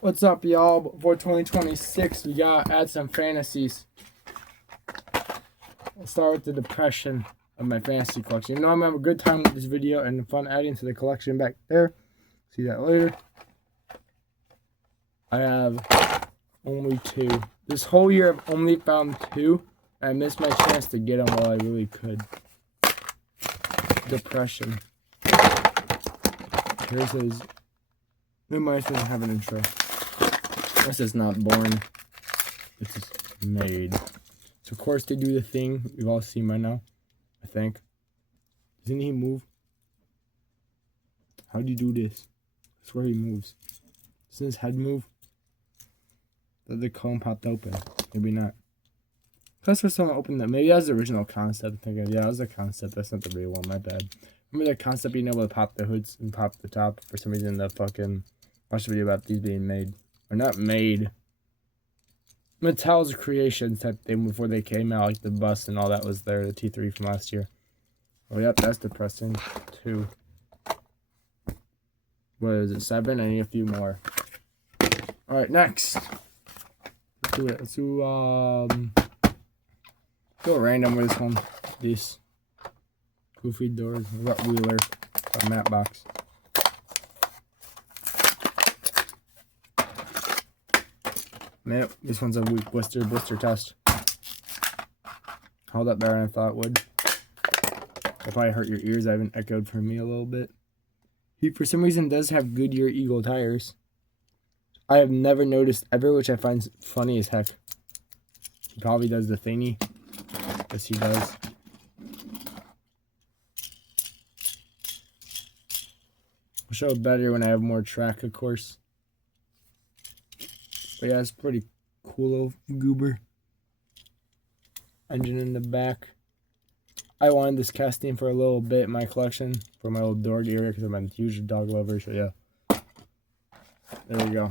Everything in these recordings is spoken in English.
What's up, y'all? Before 2026, we gotta add some fantasies. I'll start with the depression of my fantasy collection. You know, I'm having a good time with this video and fun adding to the collection back there. See that later. I have only 2. This whole year, I've only found 2. I missed my chance to get them while I really could. Depression. Here's his. It might have an intro. This is not born. This is made. So of course they do the thing we've all seen by now, I think. Doesn't he move? How do you do this? That's where he moves. Doesn't his head move? Did the cone popped open? Maybe not. Plus for someone opened that. Maybe that was the original concept. I'm thinking, yeah, that was the concept. That's not the real one. My bad. Remember the concept being able to pop the hoods and pop the top? For some reason, the fucking watched a video about these being made. Or not made. Mattel's creation type thing before they came out, like the bus and all that was there, the T3 from last year. Oh, yep, that's depressing. 2. What is it? 7? I need a few more. Alright, next. Let's do it. Let's do, go random with this one. This. Goofy doors. What Wheeler. A map box. Man, this one's a weak blister test. Held up better than I thought it would. It'll probably hurt your ears. I haven't echoed for me a little bit. He, for some reason, does have Goodyear Eagle tires. I have never noticed ever, which I find funny as heck. He probably does the thingy. Yes, he does. I'll show it better when I have more track, of course. But yeah, it's pretty cool little goober. Engine in the back. I wanted this casting for a little bit in my collection for my old dog area because I'm a huge dog lover. So yeah, there we go.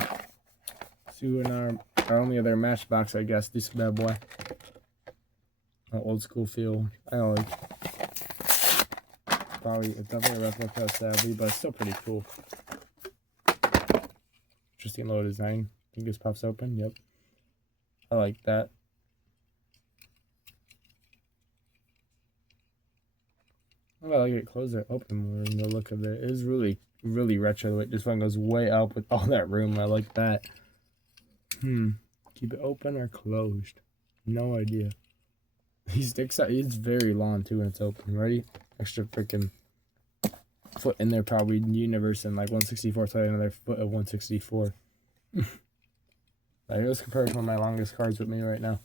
Sue and our only other matchbox, I guess. This bad boy. An old school feel. I don't like. Probably it's definitely a replica, sadly, but it's still pretty cool. Interesting little design. I think this pops open. Yep. I like that. Oh, I like it closed or open more in the look of it. It is really, really retro. Like this one goes way up with all that room. I like that. Keep it open or closed? No idea. He sticks out. It's very long too when it's open. Ready? Extra freaking foot in there, probably universe and like 164. So another foot of 164. Right, let's compare one of my longest cards with me right now.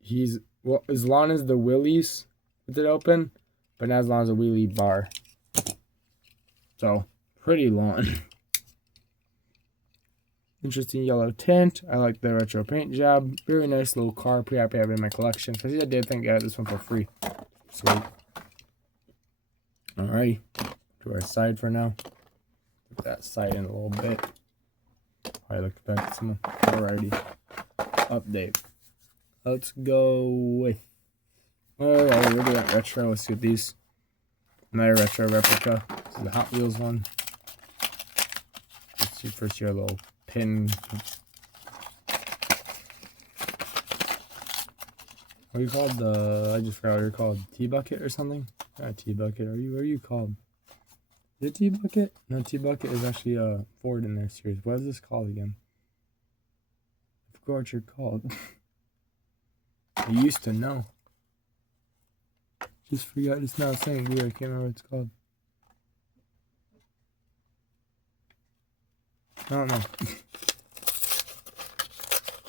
He's as long as the wheelies with it open, but not as long as a wheelie bar. So pretty long. Interesting yellow tint. I like the retro paint job. Very nice little car. Pretty happy I have it in my collection. Because I did think I got this one for free. Sweet. Alrighty. To our side for now. Put that side in a little bit. I looked back at someone. Alrighty. Update. Let's go with. Oh, we're doing retro. Let's get these. Another retro replica. This is the Hot Wheels one. Let's see first your little pin. What are you called? I just forgot what you're called. T-bucket or something? Not T-bucket. What are you called? Is it T-bucket? No, T-bucket is actually a Ford in their series. What is this called again? I forgot what you're called. I used to know. Just forgot. It's not saying weird. I can't remember what it's called. I don't know.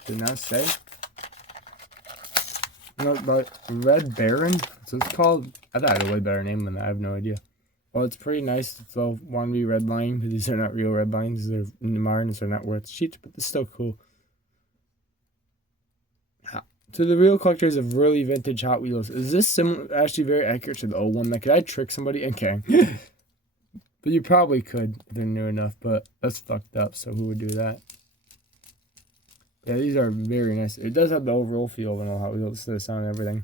Did not say. No, but Red Baron. So it's called. I thought it had a way better name than that. I have no idea. Well, it's pretty nice. It's all wannabe red line because these are not real red lines. They're Martins. They're not worth shit, but it's still cool. To the real collectors of really vintage Hot Wheels, is this similar? Actually, very accurate to the old one. Like, could I trick somebody? Okay, but you probably could if they're new enough. But that's fucked up. So who would do that? Yeah, these are very nice. It does have the overall feel of an Hot Wheels, the sound and everything.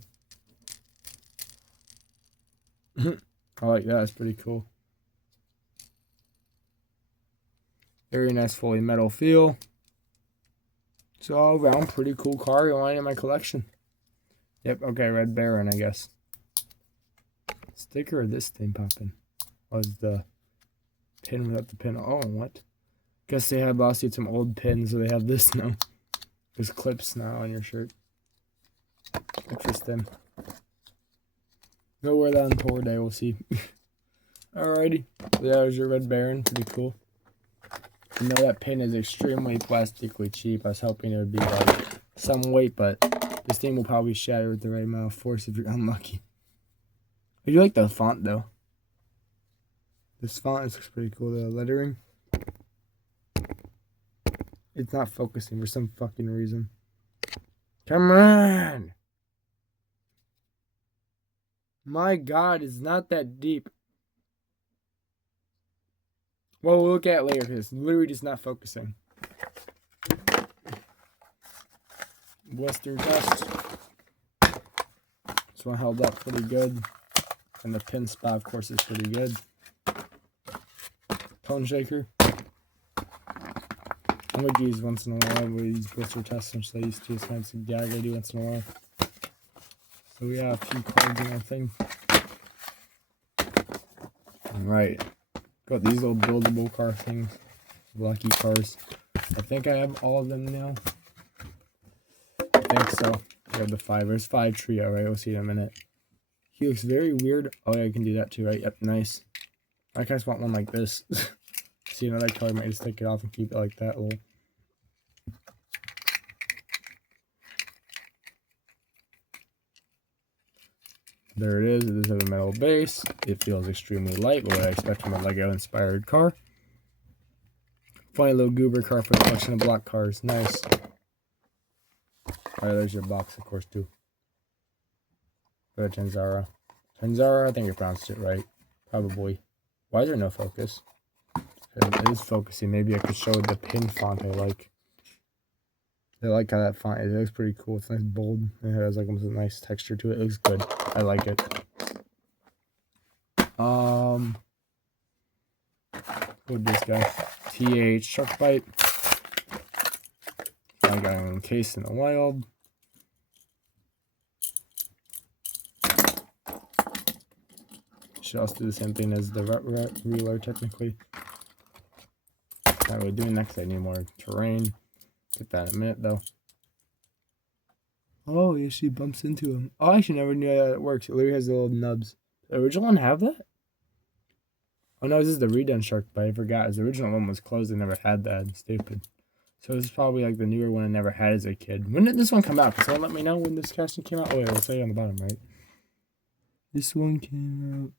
I like that. It's pretty cool. Very nice fully metal feel. So all around pretty cool car. You want it in my collection? Yep, okay, Red Baron, I guess. Sticker or this thing popping? Was the pin without the pin? Oh, what? Guess they had lost some old pins, so they have this now. There's clips now on your shirt. Interesting. Go wear that on tour day, we'll see. Alrighty. Yeah, there's your Red Baron. Pretty cool. You know that pin is extremely plastically cheap. I was hoping it would be like some weight, but this thing will probably shatter with the right amount of force if you're unlucky. I do like the font though. This font looks pretty cool. The lettering. It's not focusing for some fucking reason. Come on! My God, it's not that deep. Well, we'll look at it later because it's literally just not focusing. Blister test. This one held up pretty good. And the pin spot, of course, is pretty good. Cone shaker. I'm going to use once in a while with these blister tests, which I used to. It's kind of a gag I do once in a while. So we have a few cards in our thing. Alright. Got these little buildable car things. Lucky cars. I think I have all of them now. I think so. I have the 5. There's 5 trio, right? We'll see in a minute. He looks very weird. Oh yeah, I can do that too, right? Yep, nice. I just want one like this. See another color, might just take it off and keep it like that. Little. There it is. It does have a metal base. It feels extremely light, what I expect from a Lego-inspired car. Funny little goober car for a collection of block cars. Nice. Alright, there's your box, of course, too. For the Tanzara. Tanzara, I think I pronounced it right. Probably. Why is there no focus? It is focusing. Maybe I could show the pin font I like. I like how that font is. It looks pretty cool. It's nice, bold. It has like almost a nice texture to it. It looks good. I like it. What'd this guy? TH Shark Bite. I got him encased in the wild. Should also do the same thing as the reeler, technically. Not really doing that because I need more terrain. Get that in a minute, though. Oh, yeah, she bumps into him. Oh, I actually never knew how that works. It literally has the little nubs. The original one have that? Oh, no, this is the redone Shark Bite. I forgot. His original one was closed. I never had that. Stupid. So this is probably like the newer one I never had as a kid. When did this one come out? Can someone let me know when this casting came out? Oh, wait, it'll say on the bottom, right? This one came out.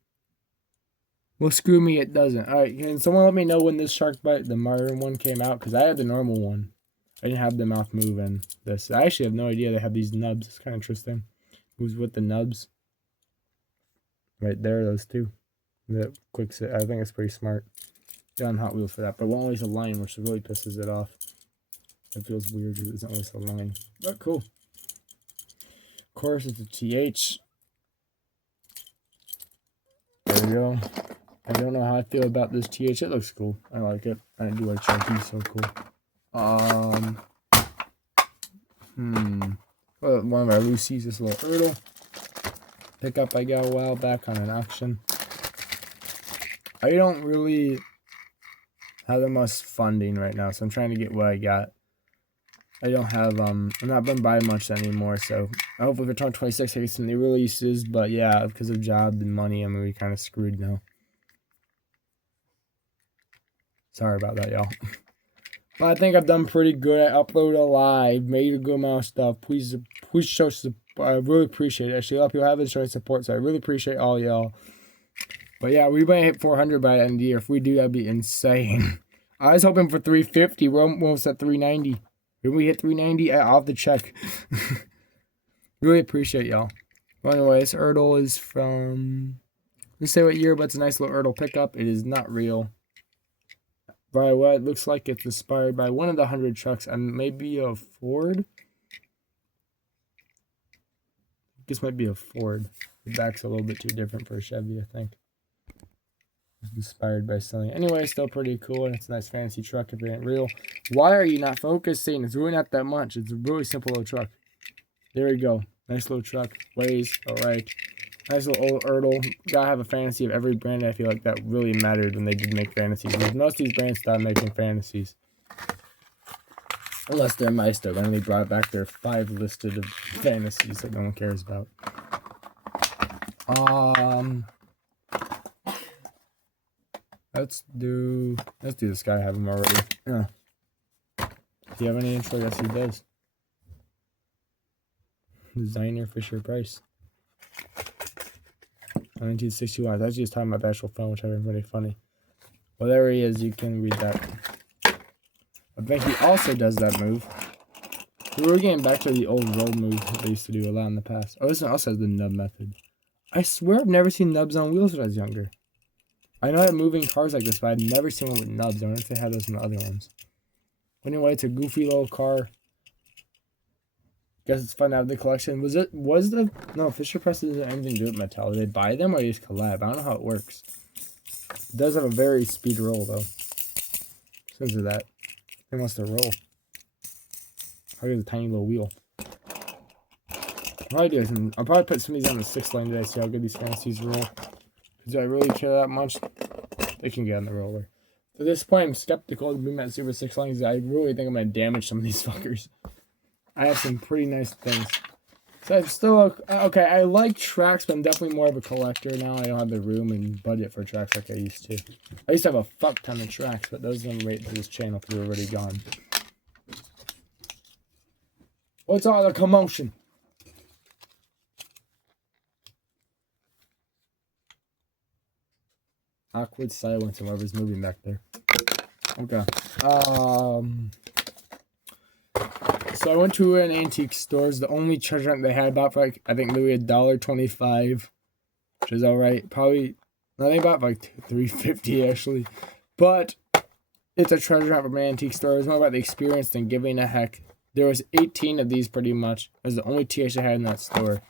Well, screw me, it doesn't. Alright, can someone let me know when this Shark Bite, the modern one, came out? Because I had the normal one. I didn't have the mouth move and this. I actually have no idea they have these nubs. It's kind of interesting. Who's with the nubs? Right there, those two. The quick sit. I think it's pretty smart. Get on Hot Wheels for that. But it won't waste a line, which really pisses it off. It feels weird because it doesn't waste a line. But cool. Of course, it's a TH. There we go. I don't know how I feel about this TH. It looks cool. I like it. I do like Chunky. So cool. Well, one of our Lucy's, this little Erdle pickup I got a while back on an auction. I don't really have the most funding right now, so I'm trying to get what I got. I don't have, I'm not been buying much anymore, so hopefully for 2026 I get some new releases, but yeah, because of job and money, I'm really kind of screwed now. Sorry about that, y'all. But I think I've done pretty good. I uploaded a live, made a good amount of stuff. Please show support. I really appreciate it. Actually, a lot of people have been showing support, so I really appreciate all y'all. But yeah, we might hit 400 by the end of the year. If we do, that'd be insane. I was hoping for 350. We're almost at 390. If we hit 390, I'll have to check. Really appreciate y'all. Well, anyway, this Erdle is from, let's say what year, but it's a nice little Erdle pickup. It is not real. By what it looks like, it's inspired by one of the 100 trucks and maybe a Ford. This might be a Ford. The back's a little bit too different for a Chevy, I think. inspired by selling. Anyway, still pretty cool, and it's a nice fancy truck if it ain't real. Why are you not focusing? It's really not that much. It's a really simple little truck. There we go. Nice little truck. Weighs alright. Nice little old Erdl. Gotta have a fantasy of every brand. I feel like that really mattered when they did make fantasies. Most of these brands stopped making fantasies. Unless they're Meister. Then they brought back their 5 listed of fantasies that no one cares about. Let's do this guy. I have him already. Yeah. Do you have any intro? Yes, he does. Designer Fisher Price. 1961. That's just talking about the actual phone, which I find really funny. Well, there he is. You can read that. I think he also does that move. We're getting back to the old roll move that they used to do a lot in the past. Oh, this one also has the nub method. I swear I've never seen nubs on wheels when I was younger. I know I have moving cars like this, but I've never seen one with nubs. I wonder if they had those in the other ones. Anyway, it's a goofy little car. Guess it's fun to have the collection. No, Fisher Price doesn't have anything to do with Mattel. Do they buy them or they just collab? I don't know how it works. It does have a very speed roll though. Since of that. It wants to roll. Probably a tiny little wheel. I'll probably put some of these on the 6 lane today, see how good these fantasies roll. Do I really care that much? They can get on the roller. At this point, I'm skeptical to be at Super 6 lanes. I really think I'm going to damage some of these fuckers. I have some pretty nice things. So I'm still okay. I like tracks, but I'm definitely more of a collector now. I don't have the room and budget for tracks like I used to. I used to have a fuck ton of tracks, but those don't rate to this channel because they're already gone. What's all the commotion? Awkward silence, whoever's moving back there. Okay. So I went to an antique stores. The only treasure hunt they had bought for like, I think maybe $1.25, which is alright. Probably, no, they bought for like $3.50 actually. But it's a treasure hunt from an antique store. It was more about the experience than giving a heck. There was 18 of these pretty much. It was the only TH I had in that store.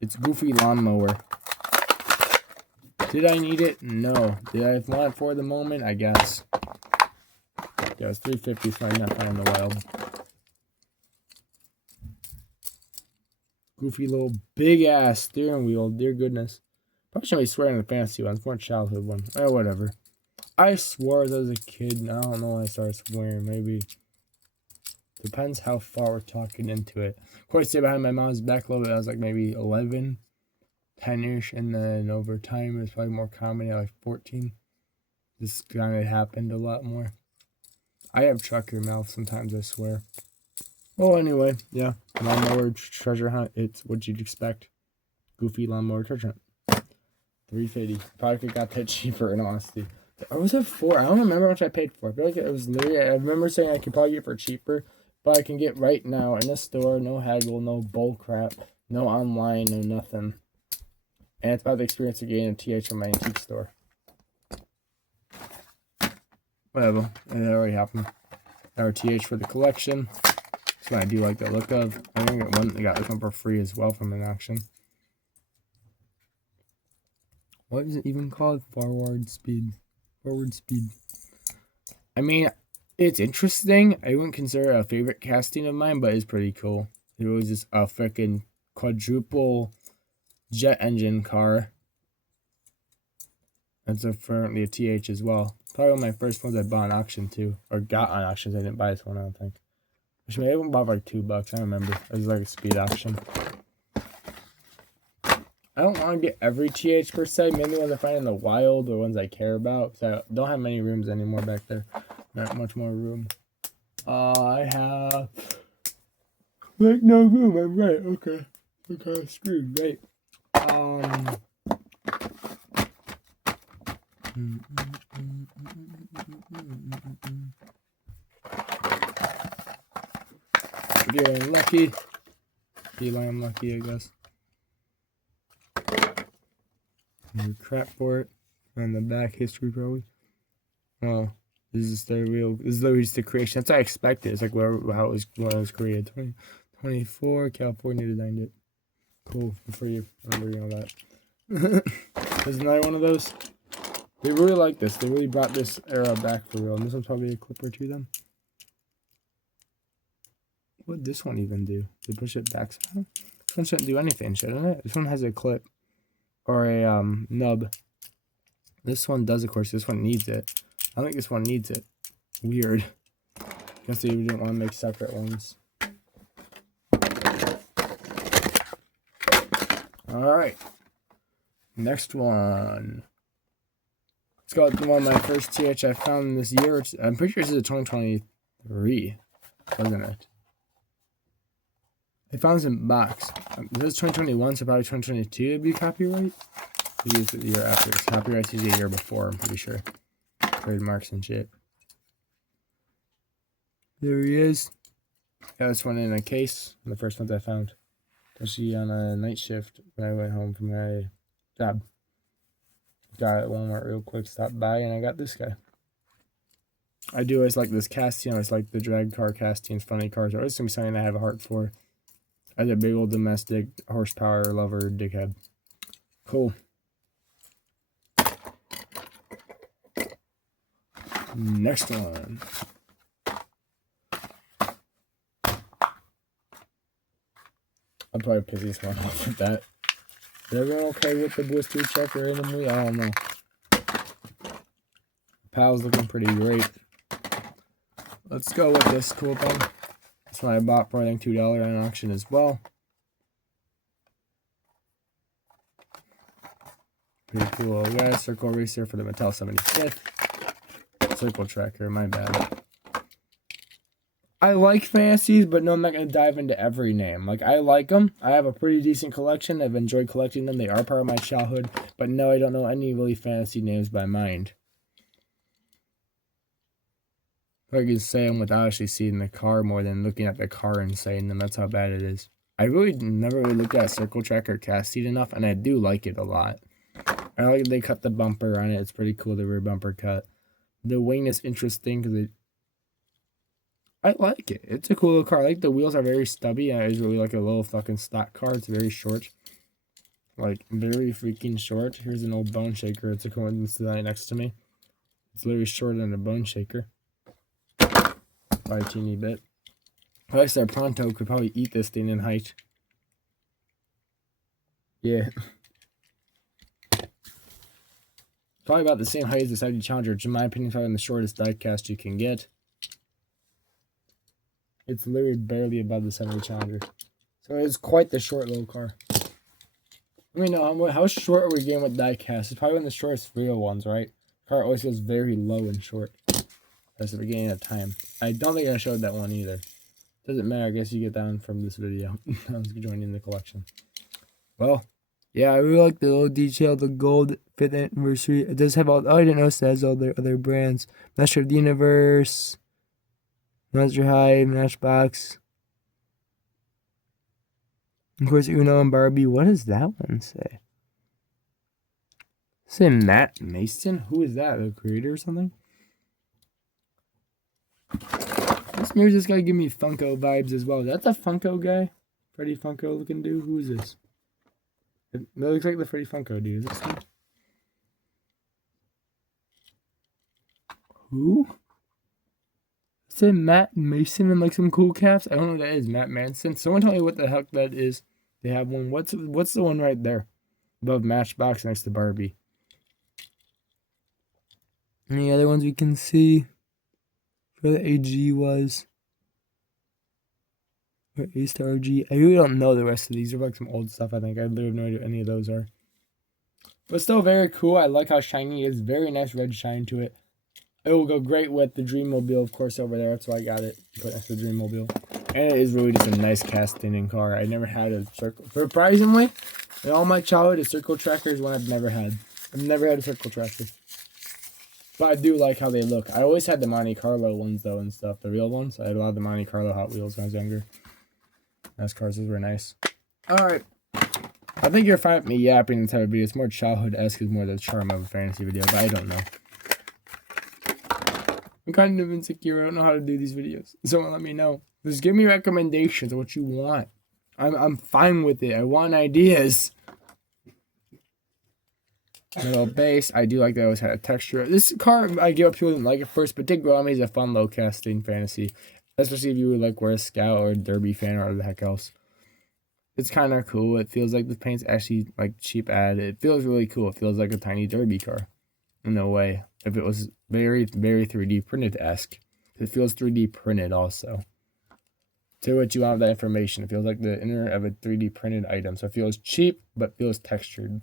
It's Goofy Lawnmower. Did I need it? No. Did I want it for the moment? I guess. Yeah, it's $3.50, so I'm not finding the wild. Goofy little big ass steering wheel, dear goodness. Probably shouldn't be swearing in the fantasy one. It's more childhood one. Oh, whatever. I swore as a kid. I don't know when I started swearing. Maybe. Depends how far we're talking into it. Of course, stay behind my mom's back a little bit. I was like maybe 11, 10-ish, and then over time it was probably more common at like 14. This kind of happened a lot more. I have trucker mouth sometimes, I swear. Well, anyway, yeah. Lawnmower treasure hunt. It's what you'd expect. Goofy lawnmower treasure hunt. $3.50. Probably could have got that cheaper in honesty. Or was it $4? I don't remember how much I paid for it. I feel like it was literally, I remember saying I could probably get it for cheaper, but I can get right now in a store, no haggle, no bull crap, no online, no nothing. And it's about the experience of getting a TH from my antique store. Whatever. And that already happened. Our TH for the collection. That's what I do like the look of. I think I got this one for free as well from an auction. What is it even called? Forward speed. Forward speed. I mean, it's interesting. I wouldn't consider it a favorite casting of mine, but it's pretty cool. It was just a freaking quadruple jet engine car. That's apparently a TH as well. Probably one of my first ones I bought on auction too. Or got on auctions. I didn't buy this one, I don't think. Actually, I even bought for like $2. I don't remember. It was like a speed auction. I don't want to get every TH per se. Maybe ones I find in the wild or ones I care about. Because I don't have many rooms anymore back there. Not much more room. I have like no room. I'm right. Okay. I'm kind of screwed. Right. If you're unlucky, I'm lucky, I guess. Your crap for it. On the back history, probably. Oh, this is the real. This is literally just the creation. That's what I expected. It's like how it was when it was created. 2024, California designed it. Cool. Good for you. I remember you know that. There's another one of those. They really like this. They really brought this era back for real. And this one's probably a clipper to them. What did this one even do? They push it back somehow? This one shouldn't do anything, shouldn't it? This one has a clip. Or a nub. This one does, of course. This one needs it. I think this one needs it. Weird. Guess they didn't want to make separate ones. Alright. Next one. Let's go with one of my first TH I found this year. I'm pretty sure this is a 2023, wasn't it? I found this in box. This is 2021, so probably 2022 would be copyright. Maybe it's the year after. It's copyright's usually a year before, I'm pretty sure. Trademarks and shit. There he is. Got this one in a case. The first ones I found. Especially on a night shift when I went home from my job. Got it at Walmart real quick, stopped by, and I got this guy. I do always like this casting. I always like the drag car castings, funny cars. Always going to be something I have a heart for. As a big old domestic horsepower lover dickhead. Cool. Next one. I'll probably piss this one off with that. Is everyone okay with the blister check randomly? I don't know. Pal's looking pretty great. Let's go with this cool thing. This one I bought for I think $2 on auction as well. Pretty cool. We got a circle racer for the Mattel 75th. Circle tracker, my bad. I like fantasies, but no, I'm not going to dive into every name. Like, I like them. I have a pretty decent collection. I've enjoyed collecting them. They are part of my childhood. But no, I don't know any really fantasy names by mind. I can say them without actually seeing the car more than looking at the car and saying them. That's how bad it is. I really never really looked at Circle Tracker cast seat enough, and I do like it a lot. I like they cut the bumper on it. It's pretty cool, the rear bumper cut. The wing is interesting because I like it. It's a cool little car. I like the wheels are very stubby. And it's really like a little fucking stock car. It's very short. Like, very freaking short. Here's an old bone shaker. It's a coincidence design next to me. It's literally shorter than a bone shaker. By a teeny bit. I like that Pronto could probably eat this thing in height. Yeah. Probably about the same height as the Saudi Challenger, which in my opinion is probably the shortest diecast you can get. It's literally barely above the Saudi Challenger. So it's quite the short little car. I mean, no, how short are we getting with diecast? It's probably one of the shortest real ones, right? The car always feels very low and short. That's the beginning of time. I don't think I showed that one either. Doesn't matter. I guess you get that one from this video. I was joining the collection. Well, yeah, I really like the little detail, the gold 5th anniversary. It does have all. Oh, I didn't notice it has all their other brands. Master of the Universe, Monster High, Matchbox. Of course, Uno and Barbie. What does that one say? Say Matt Mason? Who is that? A creator or something? This mirror's this guy give me Funko vibes as well. That's a Funko guy? Freddy Funko looking dude? Who is this? It looks like the Freddy Funko dude. Is this him? Who? Is it Matt Mason and like some cool caps? I don't know what that is. Matt Manson. Someone tell me what the heck that is. They have one. What's the one right there? Above Matchbox next to Barbie. Any other ones we can see? Where the AG was. Where A-Star G. I really don't know the rest of these. They're like some old stuff, I think. I literally have no idea what any of those are. But still very cool. I like how shiny it is. Very nice red shine to it. It will go great with the Dreammobile, of course, over there. That's why I got it. Put next to the Dreammobile. And it is really just a nice casting in car. I never had a circle. Surprisingly, in all my childhood, a circle tracker is one I've never had. I've never had a circle tracker. But I do like how they look. I always had the Monte Carlo ones, though, and stuff. The real ones. I had a lot of the Monte Carlo Hot Wheels when I was younger. Those cars, those were nice. Alright. I think you're fine with me yapping inside a video. It's more childhood-esque. It's more the charm of a fantasy video, but I don't know. I'm kind of insecure. I don't know how to do these videos. Someone let me know. Just give me recommendations of what you want. I'm fine with it. I want ideas. Metal base. I do like that it always had a texture. This car, I give up people didn't like it first, but did grow on me as a fun low casting fantasy. Especially if you would like wear a Scout or a Derby fan or whatever the heck else. It's kind of cool. It feels like the paint's actually like cheap ad. It feels really cool. It feels like a tiny Derby car in a way. If it was very, very 3D printed-esque. It feels 3D printed also. To what you want with that information. It feels like the inner of a 3D printed item. So it feels cheap, but feels textured.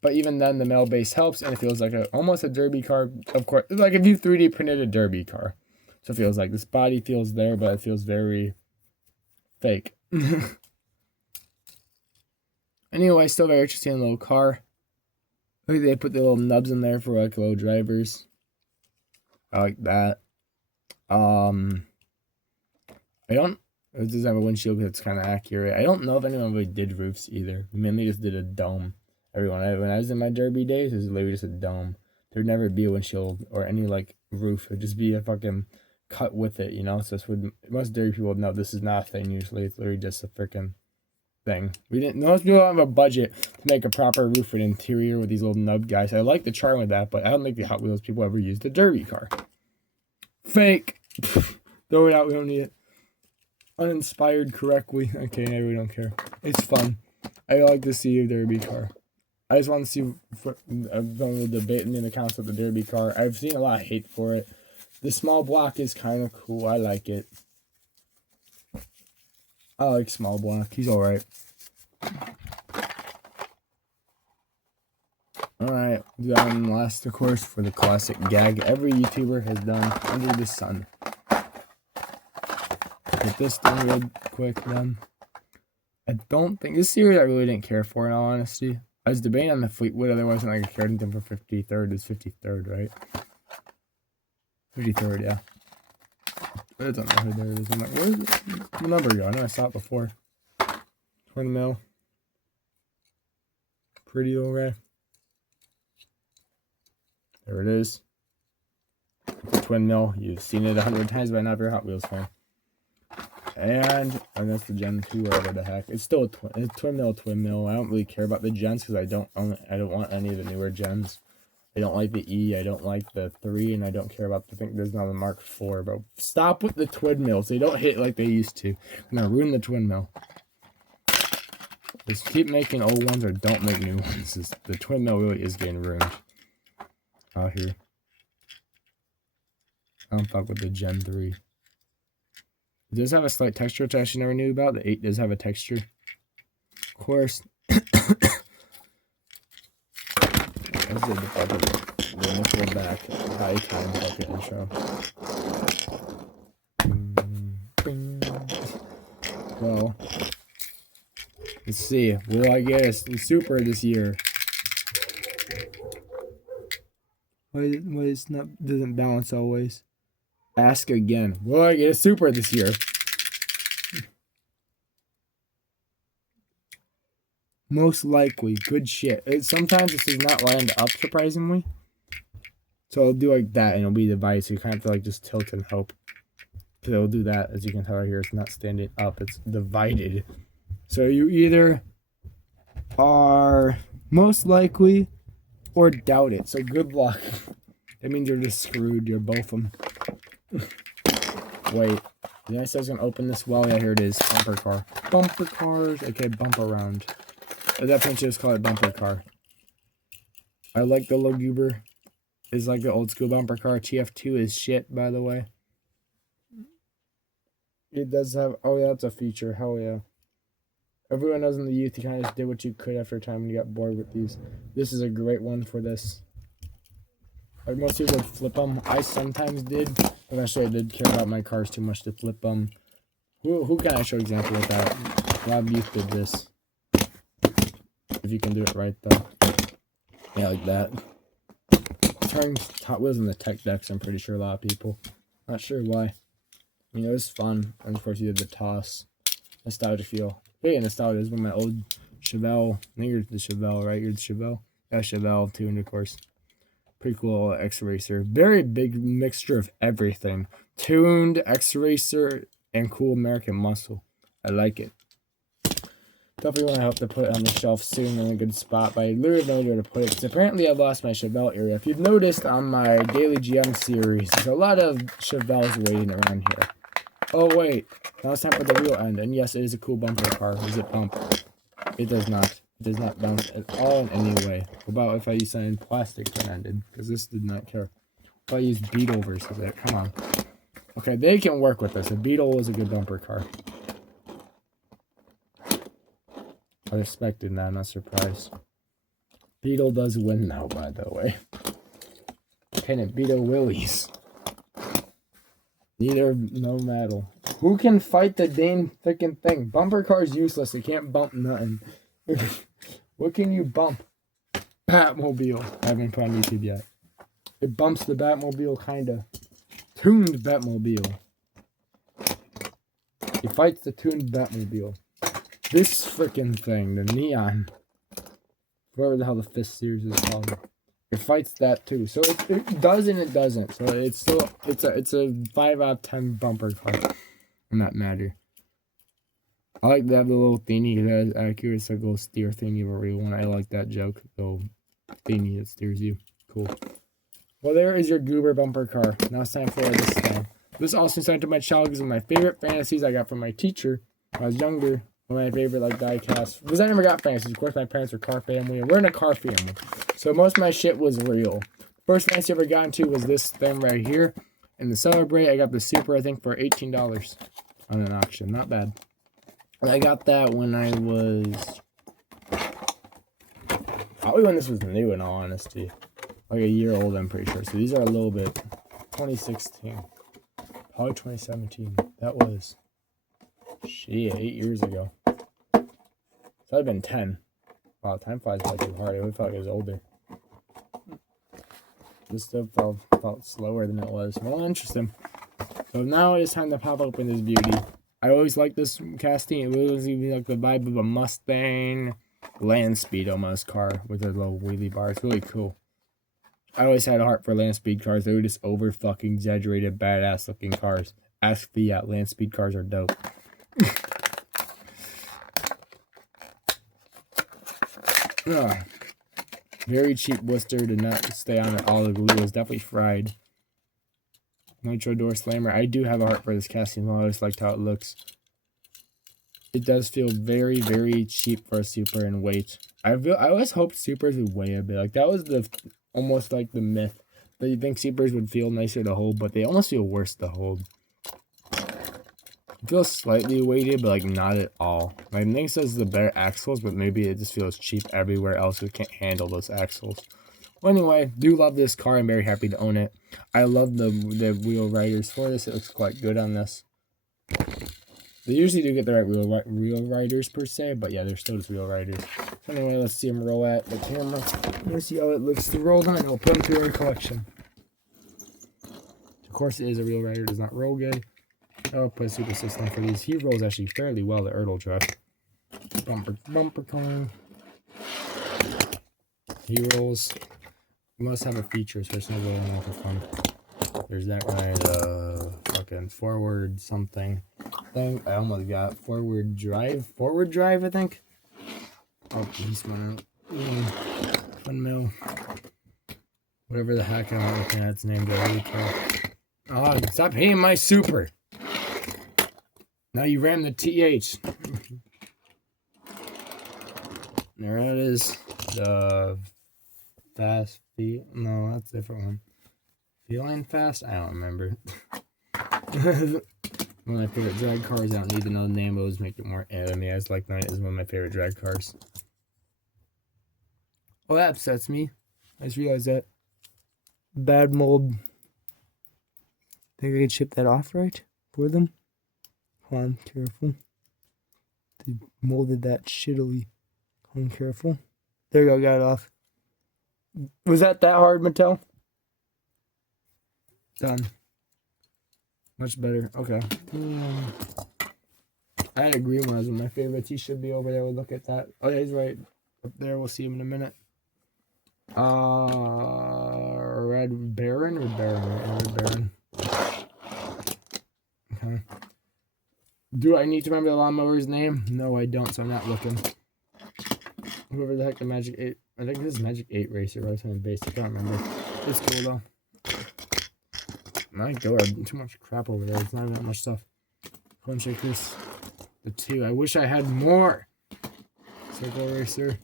But even then, the metal base helps, and it feels like almost a Derby car. Of course, like if you 3D printed a Derby car. So it feels like this body feels there, but it feels very fake. Anyway, still very interesting little car. Look, they put the little nubs in there for like low drivers. I like that. I don't. It does have a windshield because it's kind of accurate. I don't know if anyone really did roofs either. We mainly just did a dome. Everyone, when I was in my Derby days, it was literally just a dome. There'd never be a windshield or any like roof. It'd just be a fucking cut with it, you know. So this would most Derby people would know this is not a thing. Usually, it's literally just a freaking thing. We didn't. Most people don't have a budget to make a proper roof and interior with these little nub guys. I like the charm of that, but I don't think the Hot Wheels people ever used a Derby car. Fake. Throw it out. We don't need it. Uninspired correctly. Okay, maybe we don't care. It's fun. I like to see a Derby car. I just want to see. I've done a debate in the concept of the Derby car. I've seen a lot of hate for it. The small block is kind of cool. I like it. I like small block. He's alright. Alright. We got one last, of course, for the classic gag every YouTuber has done under the sun. Get this done real quick then. I don't think this series I really didn't care for in all honesty. I was debating on the Fleetwood, otherwise I cared anything for 53rd. It's 53rd, right? 53rd, yeah. I don't know who there is. I'm like, where's the number go? I know I saw it before. Twin mil. Pretty old guy. There it is. The twin mil. You've seen it 100 times by now if you're a Hot Wheels fan. And that's the Gen 2 or whatever the heck. It's still a twin mil. I don't really care about the gens because I don't want any of the newer gens. I don't like the E, I don't like the 3, and I don't care about the thing. There's now the Mark 4, but stop with the twin mills. They don't hit like they used to. I'm gonna ruin the twin mill. Just keep making old ones or don't make new ones. The twin mill really is getting ruined out here. I don't fuck with the Gen 3. It does have a slight texture, which I actually never knew about. The 8 does have a texture. Of course. That's the initial back high time bucket intro. Well, let's see. Will I get a super this year? Why it's not doesn't balance always? Ask again. Will I get a super this year? Most likely. Good shit. Sometimes this does not land up, surprisingly. So I'll do like that, and it'll be divided, so you kind of have to like just tilt and hope. Because it'll do that, as you can tell right here. It's not standing up. It's divided. So you either are most likely or doubt it. So good luck. That means you're just screwed. You're both of them. Wait. Did I say I was going to open this? Well, yeah, here it is. Bumper car. Bumper cars. Okay, bump around. I definitely just call it bumper car. I like the Luguber. It's like the old school bumper car. TF2 is shit, by the way. It does have... Oh, yeah, that's a feature. Hell yeah. Everyone knows in the youth, you kind of just did what you could after a time when you got bored with these. This is a great one for this. Like most people would flip them. I sometimes did. Eventually, I did care about my cars too much to flip them. Who can I show example with that? A lot of youth did this. If you can do it right, though. Yeah, like that. Turns Hot Wheels in the tech decks, I'm pretty sure a lot of people. Not sure why. I mean, it was fun. And of course, you did the toss. Nostalgia feel. Hey, nostalgia is one of my old Chevelle. I think you're the Chevelle, right? You're the Chevelle? Yeah, Chevelle, tuned, of course. Pretty cool X-Racer. Very big mixture of everything. Tuned, X-Racer, and cool American muscle. I like it. Definitely want to have to put it on the shelf soon in a good spot, but I literally have no idea where to put it, because apparently I've lost my Chevelle area. If you've noticed on my Daily GM series, there's a lot of Chevelles waiting around here. Oh wait, now it's time for the real end, and yes, it is a cool bumper car. Does it bump? It does not. It does not bounce at all in any way. What about if I use something plastic when ended? Because this did not care. If I use Beetle versus it, come on. Okay, they can work with this. A Beetle is a good bumper car. I respected that, I'm not surprised. Beetle does win now, by the way. Can it beat a Willys? Neither, no metal. Who can fight the dang freaking thing? Bumper car's useless. It can't bump nothing. What can you bump? Batmobile. I haven't put on YouTube yet. It bumps the Batmobile, kinda. Tuned Batmobile. He fights the tuned Batmobile. This freaking thing, the Neon. Whatever the hell the Fist series is called. It fights that too. So it does and it doesn't. So it's still it's a 5 out of 10 bumper car. In that matter. I like to have the little thingy that is accurate, so go steer thingy of a real one. I like that joke. The thingy that steers you. Cool. Well, there is your Goober bumper car. Now it's time for this thing. This also sent to my child because of my favorite fantasies I got from my teacher when I was younger. One of my favorite like diecast. Because I never got fantasies. Of course, my parents were car family, and we're in a car family. So most of my shit was real. First fantasy I ever got into was this thing right here. And to celebrate, I got the Super, I think, for $18 on an auction. Not bad. I got that when I was... probably when this was new, in all honesty. Like a year old, I'm pretty sure. So these are a little bit... 2016. Probably 2017. That was... shit, 8 years ago. So I've been 10. Wow, time flies by too hard. I would felt like it was older. This stuff felt slower than it was. Well, interesting. So now it's time to pop open this beauty. I always like this casting. It was even like the vibe of a Mustang land speed almost car with a little wheelie bar. It's really cool. I always had a heart for land speed cars. They were just over fucking exaggerated, badass looking cars. Ask Fiat, land speed cars are dope. Very cheap blister, did not stay on it. All the glue was definitely fried. Nitro door slammer. I do have a heart for this casting. I always liked how it looks. It does feel very, very cheap for a Super in weight. I always hoped Supers would weigh a bit. Like that was the almost like the myth that you think Supers would feel nicer to hold, but they almost feel worse to hold. It feels slightly weighted, but like not at all. My thing says the better axles, but maybe it just feels cheap everywhere else. It can't handle those axles. Well, anyway, do love this car. I'm very happy to own it. I love the wheel riders for this. It looks quite good on this. They usually do get the right wheel riders per se, but yeah, they're still just wheel riders. So anyway, let's see them roll at the camera. Let's see how it looks to roll on, and I'll put them through our collection. Of course, it is a wheel rider. It does not roll good. I'll put a super system for these. He rolls actually fairly well, the Ertl truck. Bumper car. He rolls. You must have a feature, especially rolling off of fun. There's that guy, fucking forward something thing. I almost got forward drive, I think. Oh, he spun out. Fun mill. Whatever the heck I'm looking at its name, I really care. Oh, stop hating my Super. Now you ran the TH. There it is. The fast feet. No, that's a different one. Feeling fast? I don't remember. One of my favorite drag cars. I don't need to know the name, but those make it more anime. As like Night is one of my favorite drag cars. Oh, that upsets me. I just realized that. Bad mold. Think I could ship that off right for them? Hold on, careful. They molded that shittily. Hold on, careful. There you go, got it off. Was that hard, Mattel? Done. Much better. Okay. I had a green one as one of my favorites. He should be over there. We'll look at that. Oh, yeah, he's right up there. We'll see him in a minute. Red Baron or Baron? Red Baron. Okay. Do I need to remember the lawnmower's name? No, I don't, so I'm not looking. Whoever the heck the Magic 8. I think this is Magic 8 Racer, right? Something base. I can't remember. It's cool though. My god, too much crap over there. It's not even that much stuff. Cone Shakers. The 2. I wish I had more. Circle Racer.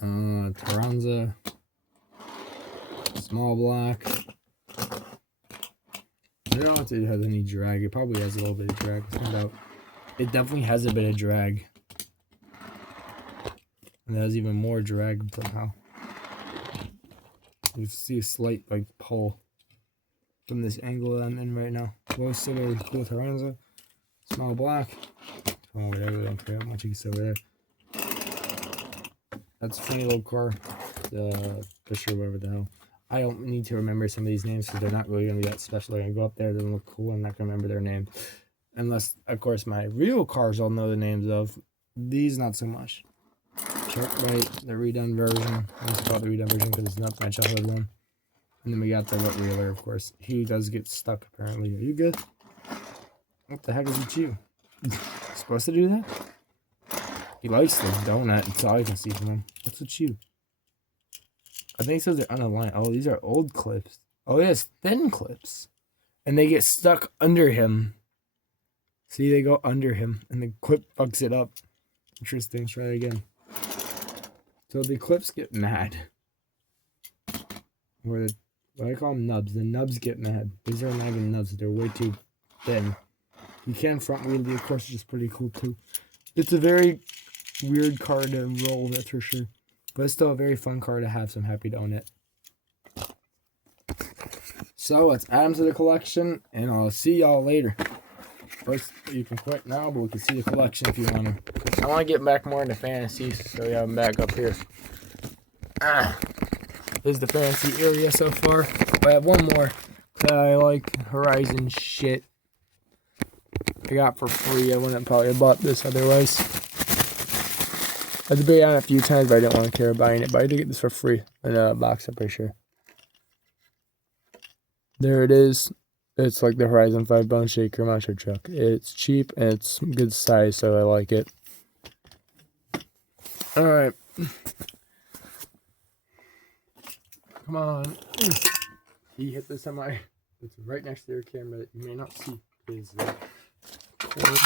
Taranza. Small Block. I don't know if it has any drag. It probably has a little bit of drag. It definitely has a bit of drag. And it has even more drag somehow. You see a slight like pull from this angle that I'm in right now. Low Silver, Cool Taranza. Small Block. Oh, whatever. I don't care how much you can see over there. That's a funny little car. The Fisher, whatever the hell. I don't need to remember some of these names because they're not really going to be that special. They're going to go up there, they're going to look cool. I'm not going to remember their names. Unless, of course, my real cars I'll know the names of. These, not so much. Right, the redone version. I just call it the redone version because it's not my childhood one. And then we got the wet wheeler, of course. He does get stuck, apparently. Are you good? What the heck is it you? Supposed to do that? He likes the donut. That's all I can see from him. What's with you? I think it says they're unaligned. Oh, these are old clips. Oh, he has thin clips. And they get stuck under him. See, they go under him. And the clip fucks it up. Interesting. Let's try it again. So the clips get mad. Or the, what I call them nubs. The nubs get mad. These are not even nubs. They're way too thin. You can front wheel the, of course, which is pretty cool too. It's a very weird car to roll, that's for sure. But it's still a very fun car to have, so I'm happy to own it. So let's add them to the collection, and I'll see y'all later. First, you can quit now, but we can see the collection if you want to. I want to get back more into fantasy, so we have them back up here. This is the fantasy area so far. I have one more that I like, Horizon shit. I got for free. I wouldn't probably have bought this otherwise. I had to pay on it a few times, but I didn't want to care about buying it. But I did get this for free in a box, I'm pretty sure. There it is. It's like the Horizon 5 Bone Shaker monster truck. It's cheap and it's good size, so I like it. Alright. Come on. He hit the semi. It's right next to your camera that you may not see. Is the cord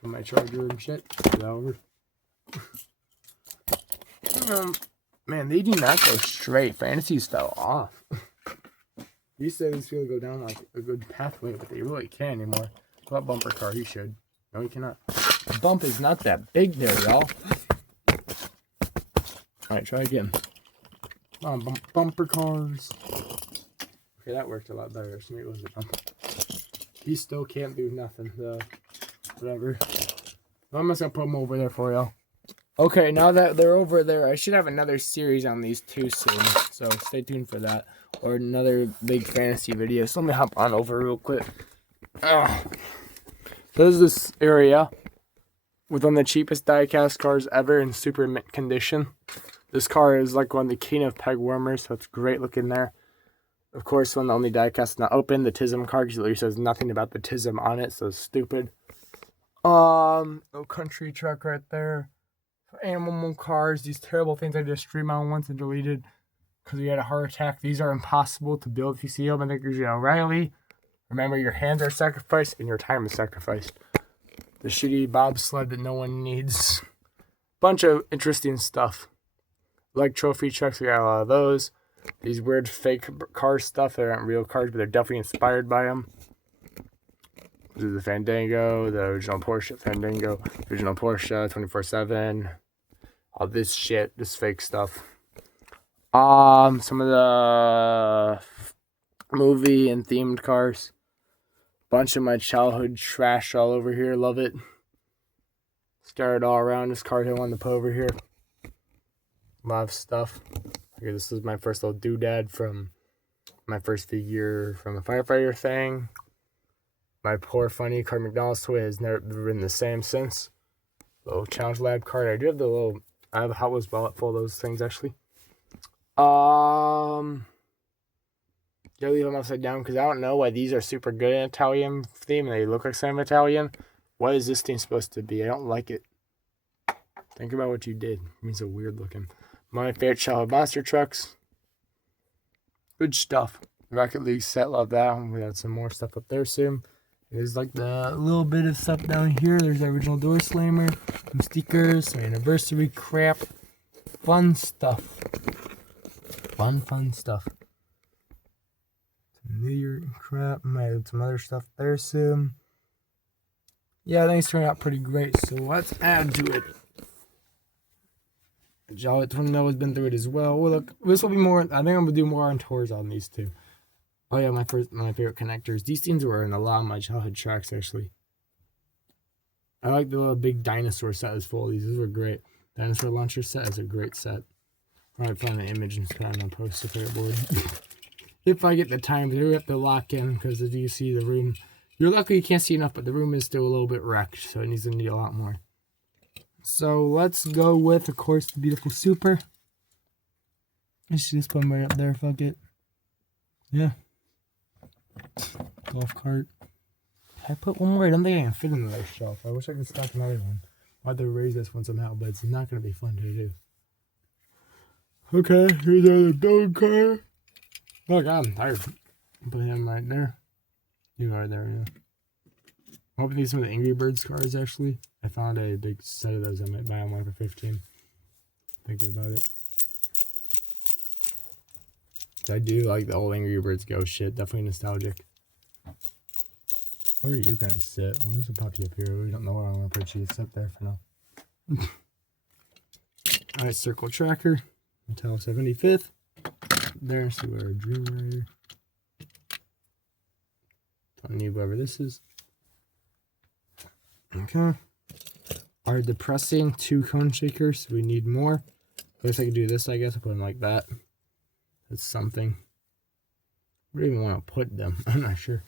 from my charger and shit. Over. Man, they do not go straight. Fantasies fell off. You said these feel go down like a good pathway, but they really can't anymore. Pull that bumper car, he should. No, he cannot. The bump is not that big there, y'all. Alright, try again. Come on, bumper cars. Okay, that worked a lot better. So maybe it was a bump. He still can't do nothing, so whatever. I'm just gonna put them over there for y'all. Okay, now that they're over there, I should have another series on these two soon, so stay tuned for that. Or another big fantasy video. So let me hop on over real quick. There's this area with one of the cheapest diecast cars ever in super mint condition. This car is like one of the king of peg warmers, so it's great looking there. Of course, one of the only diecast not open, the Tism car, because it says nothing about the Tism on it, so it's stupid. No country truck right there. Animal cars, these terrible things I just streamed on once and deleted because we had a heart attack. These are impossible to build if you see them. I think there's O'Reilly. Remember, your hands are sacrificed and your time is sacrificed. The shitty bobsled that no one needs. Bunch of interesting stuff. Like trophy trucks, we got a lot of those. These weird fake car stuff, they aren't real cars, but they're definitely inspired by them. This is the Fandango, the original Porsche Fandango, original Porsche 24/7. All this shit, this fake stuff. Some of the movie and themed cars. Bunch of my childhood trash all over here. Love it. Scattered all around this card I wanted to put over here. A lot of stuff. Okay, this is my first little doodad from my first figure from the firefighter thing. My poor funny card McDonald's toy has never been the same since. Little Challenge Lab card. I do have the little. I have a Hot Wheels wallet full of those things actually. Gotta leave them upside down because I don't know why these are super good in Italian theme and they look like some Italian. What is this thing supposed to be? I don't like it. Think about what you did. It means so weird looking. My favorite childhood monster trucks. Good stuff. Rocket League set, love that one. We got some more stuff up there soon. There's like the little bit of stuff down here. There's the original door slammer, some stickers, some anniversary crap. Fun stuff. Fun stuff. Some New Year crap. Might have some other stuff there soon. Yeah, things turned out pretty great. So let's add to it. Jolly Tornado has been through it as well. Oh, look, this will be more. I think I'm gonna do more on tours on these two. Oh yeah, my favorite connectors. These things were in a lot of my childhood tracks actually. I like the little big dinosaur set as full of these. These were great. Dinosaur launcher set is a great set. Probably find an image and put it on a poster for it board. If I get the time, we have to lock in because as you see the room, you're lucky you can't see enough, but the room is still a little bit wrecked, so it needs to need a lot more. So let's go with, of course, the beautiful Super. Let's just put them right up there. Fuck it. Yeah. Golf cart. I put one more. I don't think I can fit in the other shelf. I wish I could stock another one. I'll have to raise this one somehow, but it's not going to be fun to do. Okay, here's our dog car. Oh god, I'm tired. Put him right there. You are there, yeah. I'm hoping these are some of the Angry Birds cars, actually. I found a big set of those. I might buy them one for 15. Thinking about it. I do like the old Angry Birds Go shit. Definitely nostalgic. Where are you gonna sit? I'm just gonna pop you up here. We don't know where I'm gonna put you. Sit there for now. Alright, circle tracker. Until 75th. There, see where our Dream Rider. Don't need whatever this is. Okay. Our depressing 2 cone shakers. We need more. I guess I could do this, I guess. I'll put them like that. That's something. Where do you even want to put them? I'm not sure.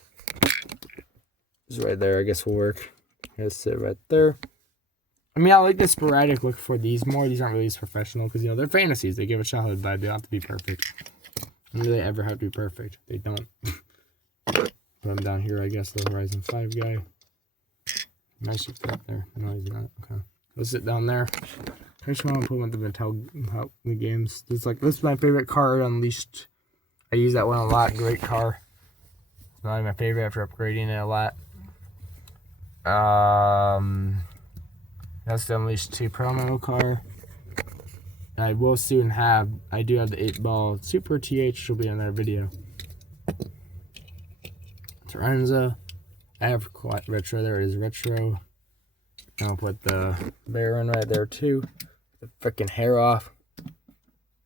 It's right there. I guess will work. Just sit right there. I mean, I like the sporadic look for these more. These aren't really as professional because, you know, they're fantasies. They give a childhood vibe. They don't have to be perfect. When do they ever have to be perfect? They don't. Put them down here, I guess, the Horizon 5 guy. Nice to fit there. No, he's not. Okay. Let's sit down there. I just want to put one of the Mattel the games. This is my favorite car, Unleashed. I use that one a lot. Great car. It's not my favorite after upgrading it a lot. That's the Unleashed 2 promo car. I will soon have. I do have the 8-ball Super TH, which will be in another video. Terenza. I have quite retro. There it is, retro. I'll put the Baron right there too. The freaking hair off.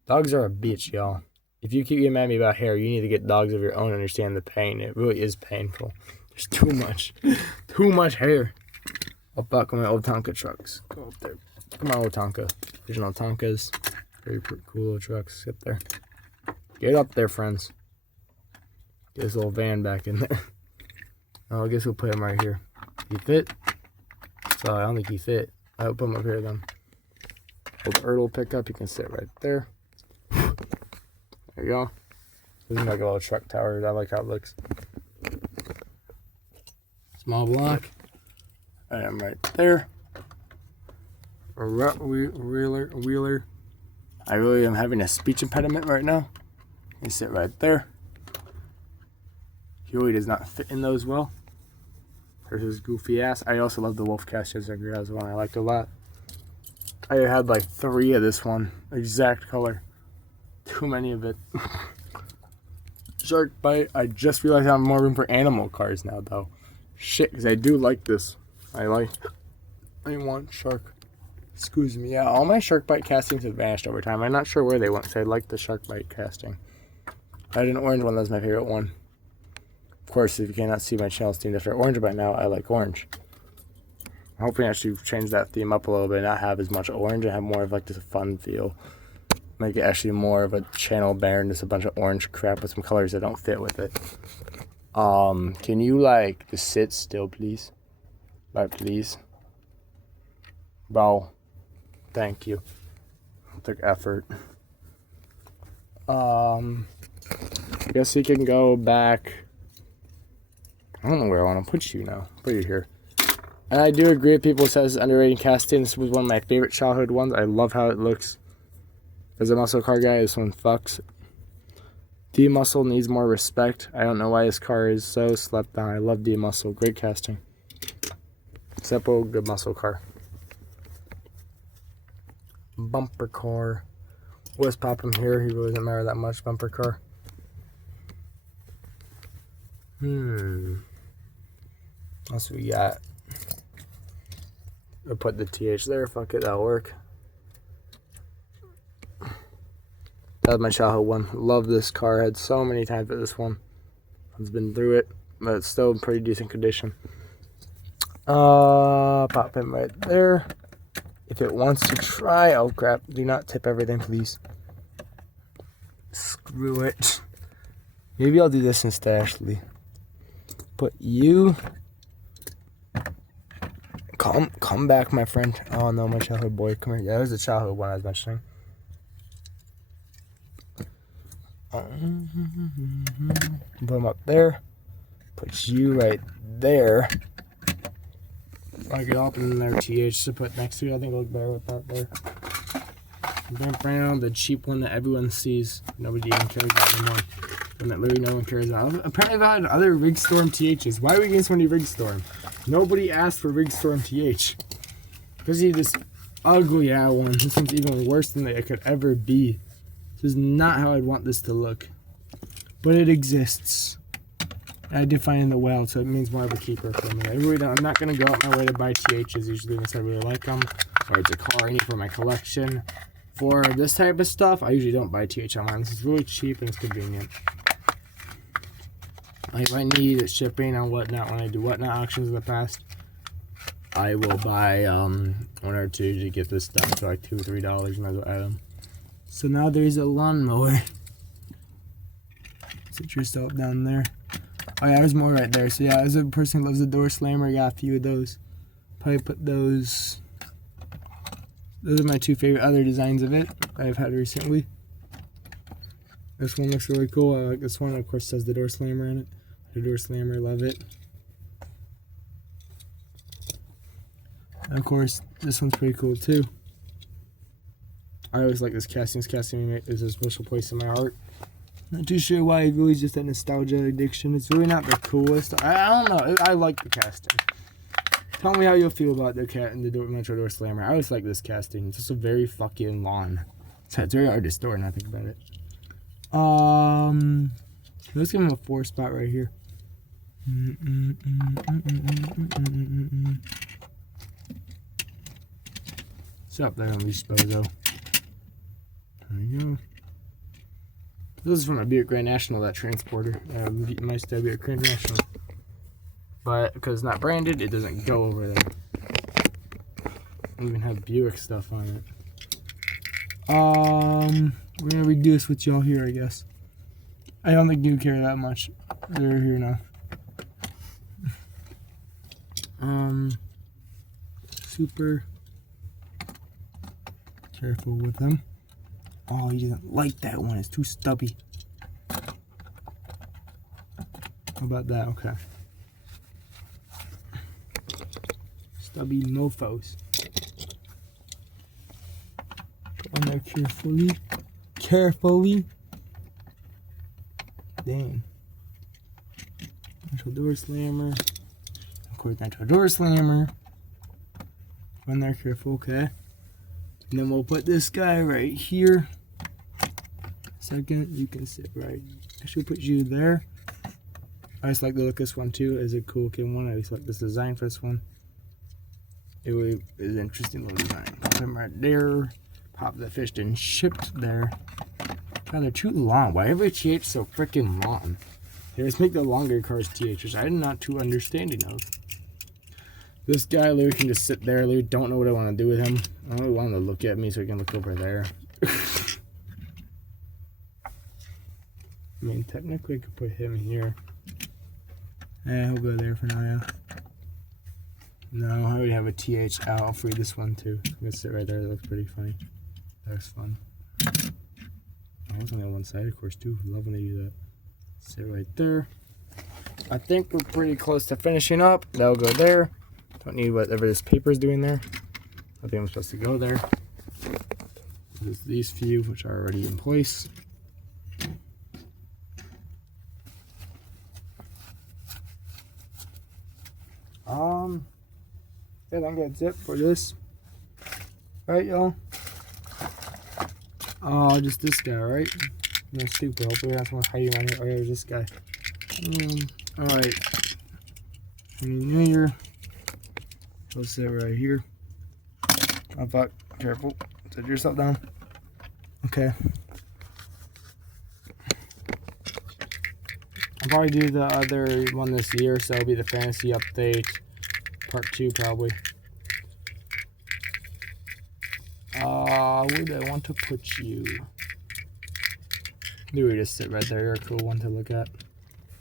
Dogs are a bitch, y'all. If you keep getting mad at me about hair, you need to get dogs of your own and understand the pain. It really is painful. There's too much. Too much hair. I'll back on my old Tonka trucks. Go up there. Come on, old Tonka. Original Tonkas. Very cool little trucks. Get there. Get up there, friends. Get this little van back in there. Oh, I guess we'll put him right here. He fit? So I don't think he fit. I'll put him up here then. Old Ertl pickup. You can sit right there. There you go. This is like a little truck tower. I like how it looks. Small block. I am right there. A wheeler. I really am having a speech impediment right now. You sit right there. Huey does not fit in those well. There's his goofy ass. I also love the Wolfcast Jezegger as one. I liked a lot. I had like 3 of this one. Exact color. Too many of it. Shark Bite. I just realized I have more room for animal cars now though. Shit, because I do like this. I want shark. Excuse me. Yeah, all my Shark Bite castings have vanished over time. I'm not sure where they went, so I like the Shark Bite casting. I had an orange one. That was my favorite one. Of course, if you cannot see my channel themed after orange by now, I like orange. I'm hoping I actually change that theme up a little bit, not have as much orange and have more of like this fun feel. Make it actually more of a channel bear and just a bunch of orange crap with some colors that don't fit with it. Can you like just sit still, please? Like, please. Bro. Thank you. It took effort. I guess we can go back. I don't know where I want to put you now. Put you here. And I do agree with people who says underrated casting. This was one of my favorite childhood ones. I love how it looks. As a muscle car guy, this one fucks. D-Muscle needs more respect. I don't know why this car is so slept on. I love D-Muscle. Great casting. Simple, good muscle car. Bumper car. Let's pop him here. He really doesn't matter that much. Bumper car. What else we got? I'll put the TH there. Fuck it, that'll work. That was my childhood one. Love this car. I had so many times with this one. I've been through it, but it's still in pretty decent condition. Pop him right there. If it wants to try, oh crap, do not tip everything, please. Screw it. Maybe I'll do this instead, actually. Put you. Come back, my friend. Oh no, my childhood boy. Come here. Yeah, that was the childhood one I was mentioning. Put him up there. Put you right there. I could open there TH to put next to it. I think it'll look better with that there. Brown, the cheap one that everyone sees. Nobody even cares about anymore. One that literally no one cares about. Apparently I've had other Rigstorm THs. Why are we getting so many Rigstorm? Nobody asked for Rigstorm TH. Because you this ugly ass one. This one's even worse than it could ever be. This is not how I'd want this to look. But it exists. I define the well, so it means more of a keeper for me. I'm not going to go out my way to buy THs usually unless I really like them. Or it's a car I need for my collection. For this type of stuff, I usually don't buy TH online. This is really cheap and it's convenient. Like if I need shipping and whatnot, when I do whatnot auctions in the past, I will buy one or two to get this done for like $2 or $3 and I go add them. So now there's a lawnmower. Sit yourself down there. Oh yeah, there's more right there. So yeah, as a person who loves the door slammer, I got a few of those. Probably put those. Those are my two favorite other designs of it I've had recently. This one looks really cool. I like this one. Of course, it says the door slammer on it. The door slammer, love it. And of course, this one's pretty cool too. I always like this casting. This casting is a special place in my heart. Not too sure why. It's really just a nostalgia addiction. It's really not the coolest. I don't know. I like the casting. Tell me how you'll feel about the cat and the Metro Door Slammer. I always like this casting. It's just a very fucking lawn. It's very hard to store now I think about it. Let's give him a 4 spot right here. What's up there on Disposo? There you go. This is from a Buick Grand National, that transporter. My still Buick Grand National. But because it's not branded, it doesn't go over there. I even have Buick stuff on it. We're gonna redo this with y'all here, I guess. I don't think you care that much. They're here now. Super careful with them. Oh, he doesn't like that one. It's too stubby. How about that? Okay. Stubby mofos. Put on there carefully. Carefully. Dang. Natural door slammer. Of course, natural door slammer. Put on there careful, okay. And then we'll put this guy right here. Second, you can sit right. I should put you there. I just like the look of this one too. It's a cool looking one. I just like this design for this one. It really is an interesting little design. Pop him right there. Pop the fished and shipped there. God, they're too long. Why every TH so freaking long? They just make the longer cars TH, which I'm not too understanding of. This guy literally can just sit there. I literally don't know what I want to do with him. I only want him to look at me so he can look over there. I mean, technically I could put him here. Yeah, he'll go there for now, yeah. No, I already have a TH out. I'll free this one too. I'm gonna sit right there. That looks pretty funny. That's fun. I was only on one side, of course, too. I love when they do that. Sit right there. I think we're pretty close to finishing up. That'll go there. Don't need whatever this paper is doing there. I think I'm supposed to go there. There's these few which are already in place. Yeah, I think that's it for this. Right, y'all? Oh, just this guy, right? No, stupid. Hopefully that's one hiding on here. Oh, yeah, there's this guy. Alright. New Year. Go sit right here. Oh, fuck. Careful. Set yourself down. Okay. I'll probably do the other one this year, so it'll be the fantasy update part 2 probably. Where do I want to put you? You would just sit right there. You're a cool one to look at.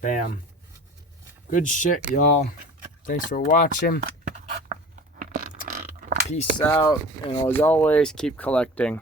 Bam. Good shit, y'all. Thanks for watching. Peace out. And as always, keep collecting.